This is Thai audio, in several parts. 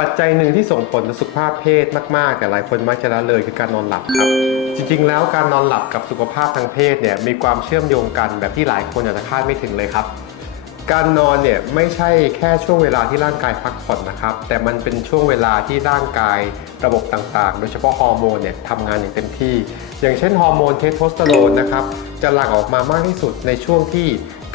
ปัจจัยหนึ่งที่ส่งผลต่อสุขภาพเพศมาก ๆ แต่หลายคนมักจะละเลยคือการนอนหลับครับ จริง ๆ แล้วการนอนหลับกับสุขภาพทางเพศเนี่ยมีความเชื่อมโยงกันแบบที่หลายคนอาจจะคาดไม่ถึงเลยครับ การนอนเนี่ยไม่ใช่แค่ช่วงเวลาที่ร่างกายพักผ่อนนะครับ แต่มันเป็นช่วงเวลาที่ร่างกายระบบต่างๆ โดยเฉพาะฮอร์โมนเนี่ยทำงานอย่างเต็มที่ อย่างเช่นฮอร์โมนเทสโทสเตอโรนนะครับจะหลั่งออกมามากที่สุดในช่วงที่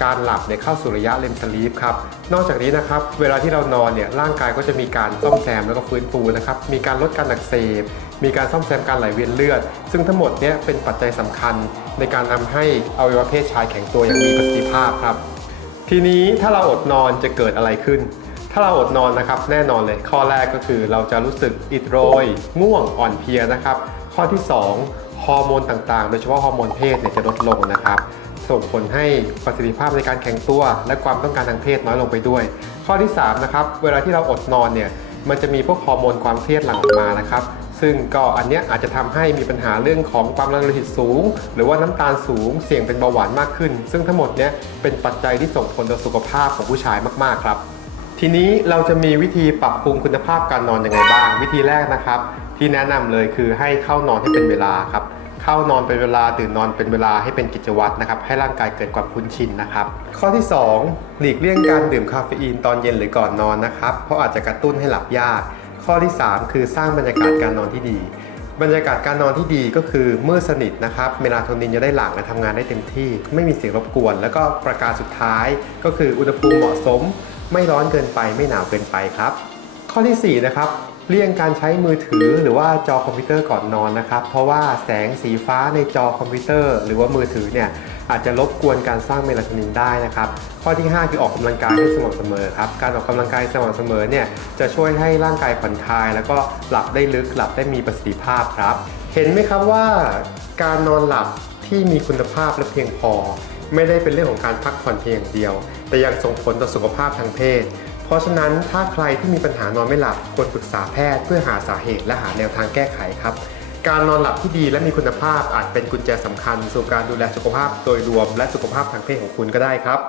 การหลับเนี่ยเข้าสู่ระยะเลมสลีปครับ นอกจากนี้นะครับ เวลาที่เรานอนเนี่ยร่างกายก็จะมีการซ่อมแซมแล้วก็ฟื้นฟูนะครับ มีการลดการอักเสบ มีการซ่อมแซมการไหลเวียนเลือด ซึ่งทั้งหมดเนี่ยเป็นปัจจัยสำคัญในการทำให้อวัยวะเพศชายแข็งตัวอย่างมีประสิทธิภาพครับ ทีนี้ถ้าเราอดนอนจะเกิดอะไรขึ้น ถ้าเราอดนอนนะครับแน่นอนเลย ข้อแรกก็คือเราจะรู้สึกอิดโรย ง่วงอ่อนเพลียนะครับ ข้อที่ 2ฮอร์โมนต่างๆ โดยเฉพาะฮอร์โมนเพศเนี่ยจะลดลงนะครับ ส่งผลให้ประสิทธิภาพในการแข็งตัว และความต้องการทางเพศน้อยลงไปด้วย ข้อที่3นะครับเวลาที่เราอดนอนเนี่ยมันจะมีพวกฮอร์โมนความเครียดหลั่งออกมานะครับซึ่งก็อันเนี้ยอาจจะทำให้มีปัญหาเรื่องของความดันโลหิตสูง หรือว่าน้ำตาลสูงเสี่ยงเป็นเบาหวานมากขึ้น ซึ่งทั้งหมดเนี้ยเป็นปัจจัยที่ส่งผลต่อสุขภาพของผู้ชายมากๆครับ ทีนี้เราจะมีวิธีปรับปรุงคุณภาพการนอนยังไงบ้าง วิธีแรกนะครับ ที่แนะนำเลยคือให้เข้านอนให้เป็นเวลาครับ เข้านอนเป็นเวลาตื่นนอนเป็นเวลาให้เป็นกิจวัตรนะครับ ให้ร่างกายเกิดความคุ้นชินนะครับ ข้อที่ 2 หลีกเลี่ยงการดื่มคาเฟอีนตอนเย็นหรือก่อนนอนนะครับ เพราะอาจจะกระตุ้นให้หลับยาก ข้อที่ 3 คือสร้างบรรยากาศการนอนที่ดี บรรยากาศการนอนที่ดีก็คือมืดสนิทนะครับเมลาโทนินจะได้หลั่งและทำงานได้เต็มที่ ไม่มีเสียงรบกวน แล้วก็ประการสุดท้าย ก็คืออุณหภูมิเหมาะสม ไม่ร้อนเกินไปไม่หนาวเกินไปครับ ข้อทีสี่4นะครับ เลี่ยงการใช้มือถือหรือว่าจอคอมพิวเตอร์ก่อนนอนนะครับ เพราะว่าแสงสีฟ้าในจอคอมพิวเตอร์ หรือว่ามือถือเนี่ยอาจจะรบกวนการสร้างเมลาโทนินได้นะครับ ข้อที่ 5 คือออกกำลังกายให้สม่ำเสมอครับ การออกกำลังกายสม่ำเสมอเนี่ยจะช่วยให้ร่างกายผ่อนคลาย แล้วก็หลับได้ลึกหลับได้มีประสิทธิภาพครับ เห็นไหมครับว่าการนอนหลับที่มีคุณภาพและเพียงพอ ไม่ได้เป็นเรื่องของการพักผ่อนเพียงอย่างเดียว แต่ยังส่งผลต่อสุขภาพทางเพศ เพราะฉะนั้นถ้าใครที่มีปัญหานอนไม่หลับควรปรึกษาแพทย์เพื่อหาสาเหตุและหาแนวทางแก้ไขครับ การนอนหลับที่ดีและมีคุณภาพอาจเป็นกุญแจสำคัญสู่การดูแลสุขภาพโดยรวม และสุขภาพทางเพศของคุณก็ได้ครับ